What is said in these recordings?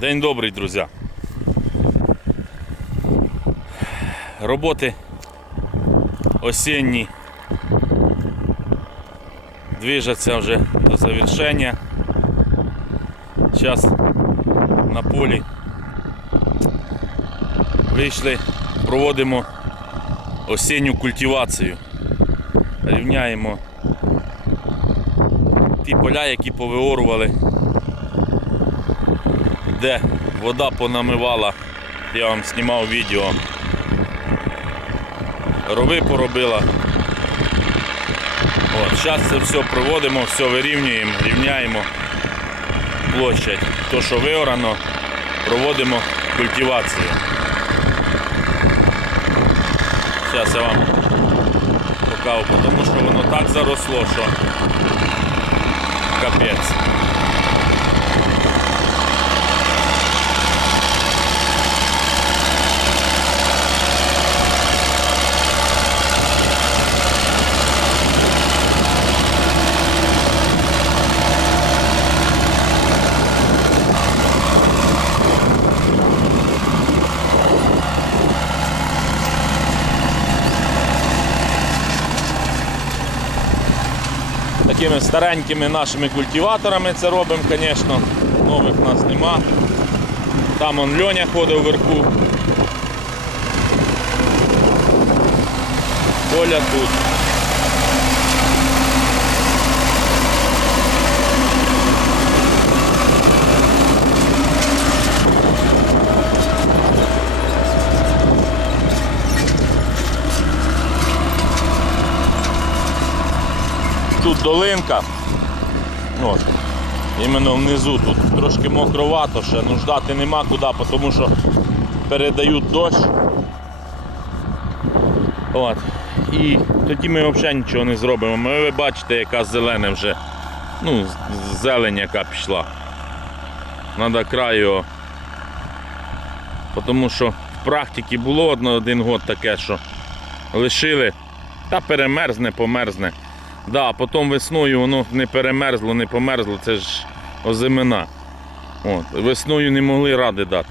День добрий, друзі. Роботи осінні движаться вже до завершення. Зараз на полі вийшли, проводимо осінню культивацію. Рівняємо ті поля, які повиорували де вода понамивала, я вам знімав відео. Рови поробила. От, Зараз це все проводимо, все вирівнюємо, рівняємо площадь. То, що виорано, проводимо культивацію. Зараз я вам покажу, тому що воно так заросло, що капець. Такими старенькими нашими культиваторами це робимо, звісно. Нових в нас нема. Там он Льоня ходив вверху. Коля тут. Тут долинка. От. Іменно внизу тут трошки мокровато ще, ну ждати нема куди, тому що передають дощ. От. І тоді ми взагалі нічого не зробимо. Ми, ви бачите, яка зелена вже. Ну, зелень яка пішла. Треба його. Тому що в практиці було один год таке, що лишили, та перемерзне, померзне. Да, потім весною воно не перемерзло, не померзло, це ж озимина. От, весною не могли ради дати.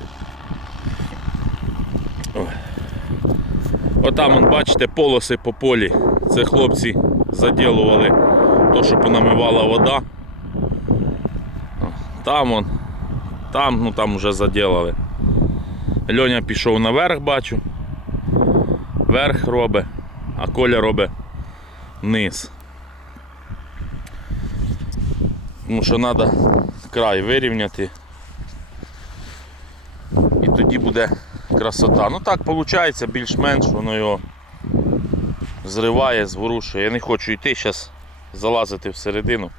Отам, от, бачите, полоси по полі. Це хлопці заділували то, що понамивала вода. Там он, там, ну там вже заділили. Льоня пішов наверх, бачу. Верх робить, а Коля робить низ. Тому що треба край вирівняти. І тоді буде красота. Ну так виходить, більш-менш воно його зриває, зворушує. Я не хочу йти зараз залазити всередину,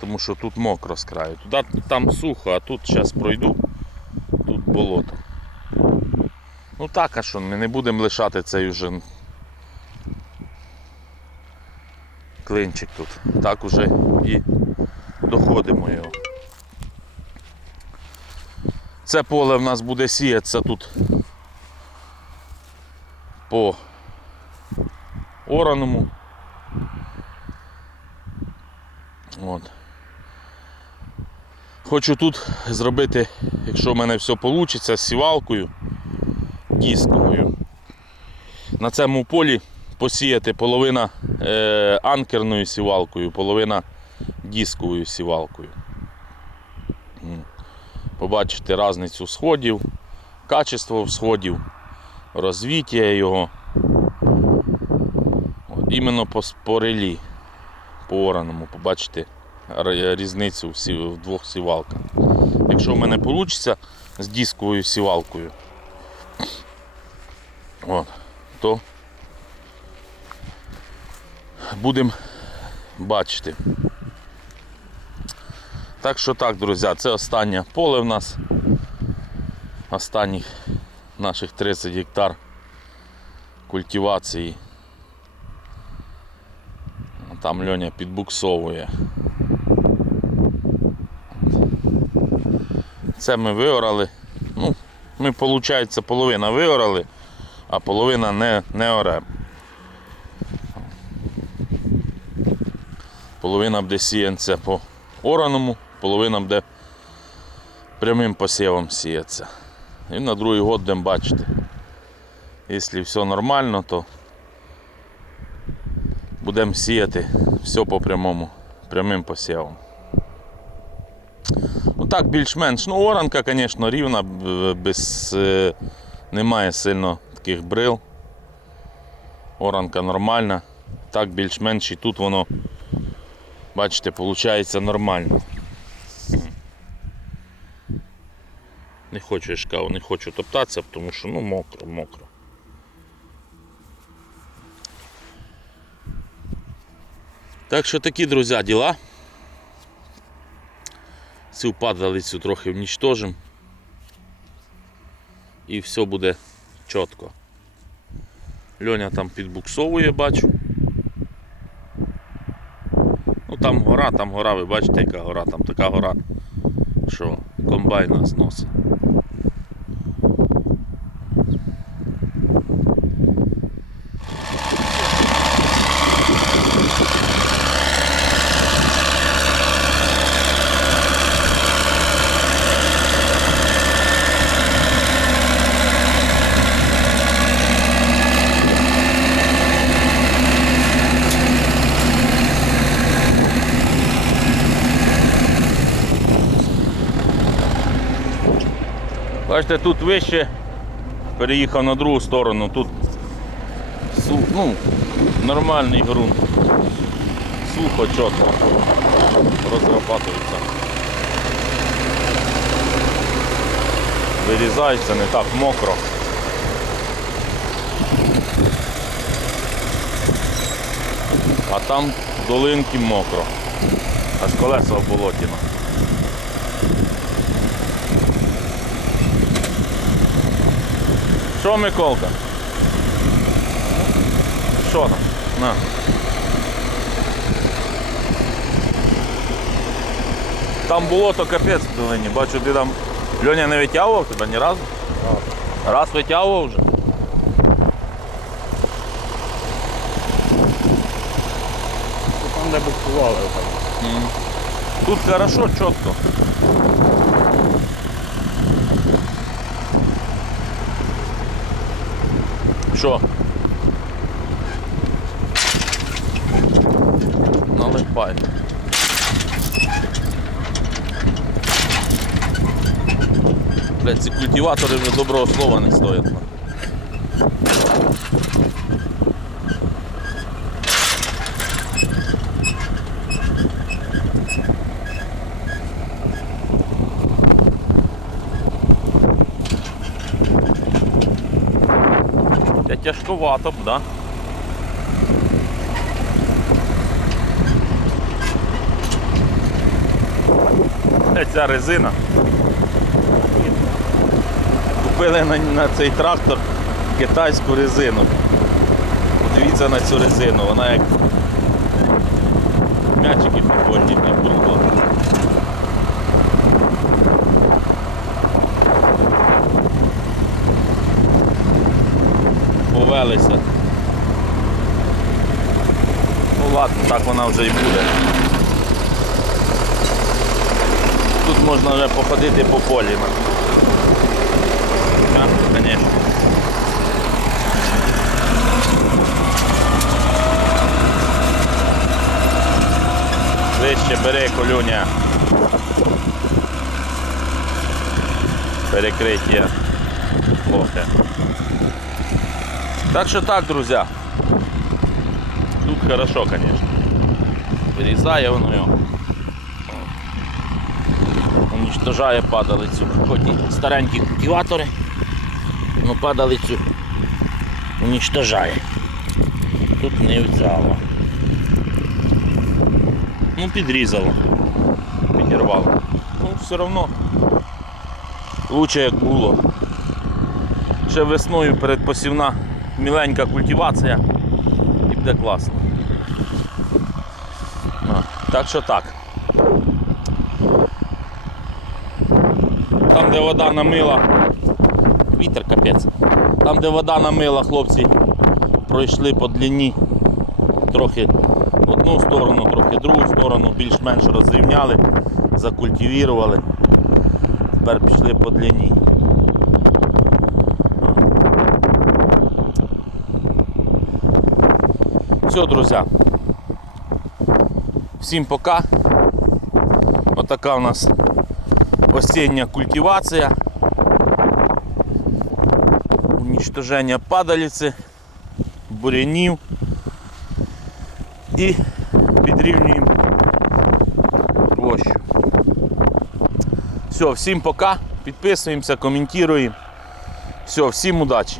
тому що тут мокро з краю. Туди там сухо, а тут зараз пройду, тут болото. Ну так, а що, ми не будемо лишати цей уже клинчик тут. Так уже і доходимо його. Це поле в нас буде сіятися тут по ораному. От. Хочу тут зробити, якщо в мене все вийде, сівалкою дисковою. На цьому полі посіяти половина е, анкерною сівалкою, половина дисковою сівалкою. Побачите різницю сходів, качество сходів, розвіття його. Іменно по, с- по ораному, побачите різницю в двох сівалках. Якщо в мене вийде з дисковою сівалкою, от, то будемо бачити. Так що так, друзі, це останнє поле в нас. Останніх наших 30 гектар культивації. Там Льоня підбуксовує. Це ми виорали. Ну, ми, виходить, половина виорали, а половина не, не орем. Половина буде сіянця по ораному, половина буде прямим посівом сіється. І на другий год будемо бачити. Якщо все нормально, то будемо сіяти все по прямому, прямим посівом. Ну так, більш-менш. Ну, оранка, звісно, рівна, без, е, немає сильно таких брил. Оранка нормальна. Так, більш-менш і тут воно, бачите, виходить нормально. Не хочу я ж кажу, не хочу топтатися, тому що ну мокро, мокро. Так що такі, друзі, діла. Цю падалицю трохи внічтожимо. І все буде чітко. Льоня там підбуксовує, бачу. Ну там гора, там гора, ви бачите, яка гора, там така гора, що комбайн нас Бачите, тут вище переїхав на другу сторону, тут ну, нормальний ґрунт. Сухо, чітко. Розрабатується. Вирізається не так мокро. А там долинки мокро. Аж колеса оболотіно. Що, Миколка? Що там? На. Там було то капець в долині. Бачу, ти там. Льоня не витягував тебе ні разу? Раз витягував вже. Там не буксували. Тут хорошо, чітко. Що? Налипай. Блять, ці культиватори вже доброго слова не стоять. Тяжковато б, да? Е, Ця резина. Купили на, на цей трактор китайську резину. Подивіться на цю резину, вона як м'ячики футбольні для брудо. Повелися. Ну ладно, так вона вже і буде. Тут можна вже походити по полі. Звісно. Вище бери колюня. Перекриття плохе. Так що так, друзі. Тут хорошо, конечно. Вирізає воно його. Уничтожає падалицю. Хоч і старенькі культиватори, але падалицю уничтожає. Тут не взяло. Ну, підрізало. Підірвало. Ну, все одно. Лучше як було. Ще весною передпосівна міленька культивація і буде класно. А, Так що так. Там, де вода намила, вітер капець. Там, де вода намила, хлопці пройшли по длині трохи одну сторону, трохи другу сторону, більш-менш розрівняли, закультивірували. тепер пішли по длині. Все, друзі. Всім пока. Отака у нас осіння культивація. Уничтоження падаліці, бурянів і підрівнюємо площу. Все, всім пока. Підписуємося, коментуємо. Все, всім удачі!